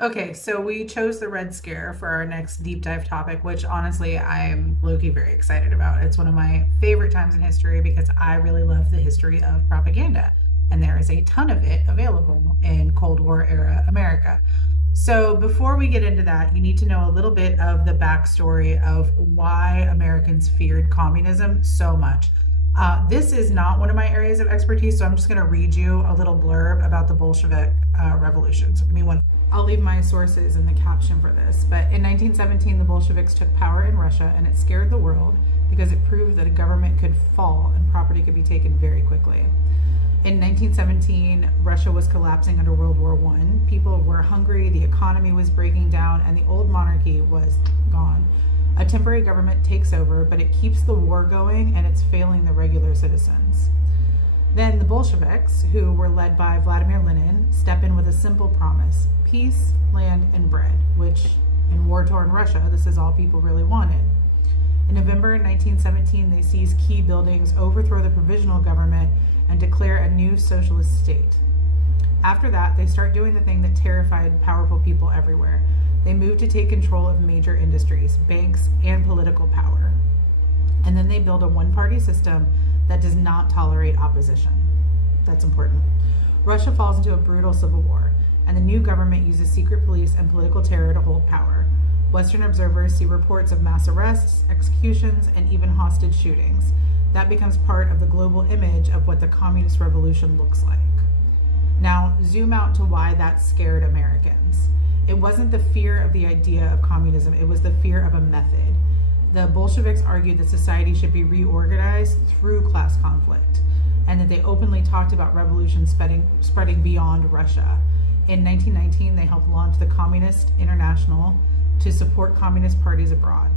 Okay, so we chose the Red Scare for our next deep dive topic, which honestly I'm low-key very excited about. It's one of my favorite times in history because I really love the history of propaganda, and there is a ton of it available in Cold War era America. So before we get into that, you need to know a little bit of the backstory of why Americans feared communism so much. This is not one of my areas of expertise, so I'm just going to read you a little blurb about the Bolshevik revolution. So give me one. I'll leave my sources in the caption for this. But in 1917, the Bolsheviks took power in Russia, and it scared the world because it proved that a government could fall and property could be taken very quickly. In 1917, Russia was collapsing under World War I. People were hungry, the economy was breaking down, and the old monarchy was gone. A temporary government takes over, but it keeps the war going and it's failing the regular citizens. Then the Bolsheviks, who were led by Vladimir Lenin, step in with a simple promise: peace, land, and bread, which in war-torn Russia, this is all people really wanted. In November 1917, they seize key buildings, overthrow the provisional government, and declare a new socialist state. After that, they start doing the thing that terrified powerful people everywhere. They move to take control of major industries, banks, and political power. And then they build a one-party system that does not tolerate opposition. That's important. Russia falls into a brutal civil war, and the new government uses secret police and political terror to hold power. Western observers see reports of mass arrests, executions, and even hostage shootings. That becomes part of the global image of what the communist revolution looks like. Now, zoom out to why that scared Americans. It wasn't the fear of the idea of communism, it was the fear of a method. The Bolsheviks argued that society should be reorganized through class conflict, and that they openly talked about revolution spreading beyond Russia. In 1919, they helped launch the Communist International to support communist parties abroad.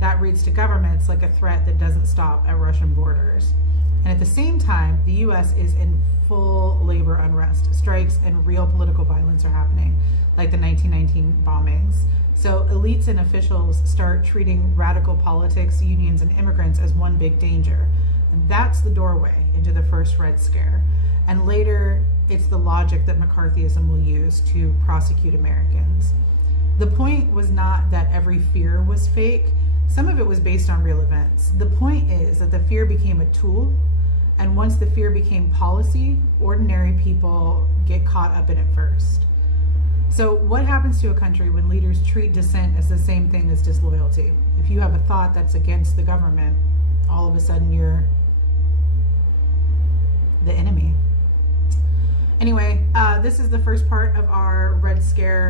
That reads to governments like a threat that doesn't stop at Russian borders. And at the same time, the US is in full labor unrest. Strikes and real political violence are happening, like the 1919 bombings. So elites and officials start treating radical politics, unions, and immigrants as one big danger. And that's the doorway into the first Red Scare. And later, it's the logic that McCarthyism will use to prosecute Americans. The point was not that every fear was fake. Some of it was based on real events. The point is that the fear became a tool, and once the fear became policy, ordinary people get caught up in it first. So what happens to a country when leaders treat dissent as the same thing as disloyalty? If you have a thought that's against the government, all of a sudden you're the enemy. Anyway, this is the first part of our Red Scare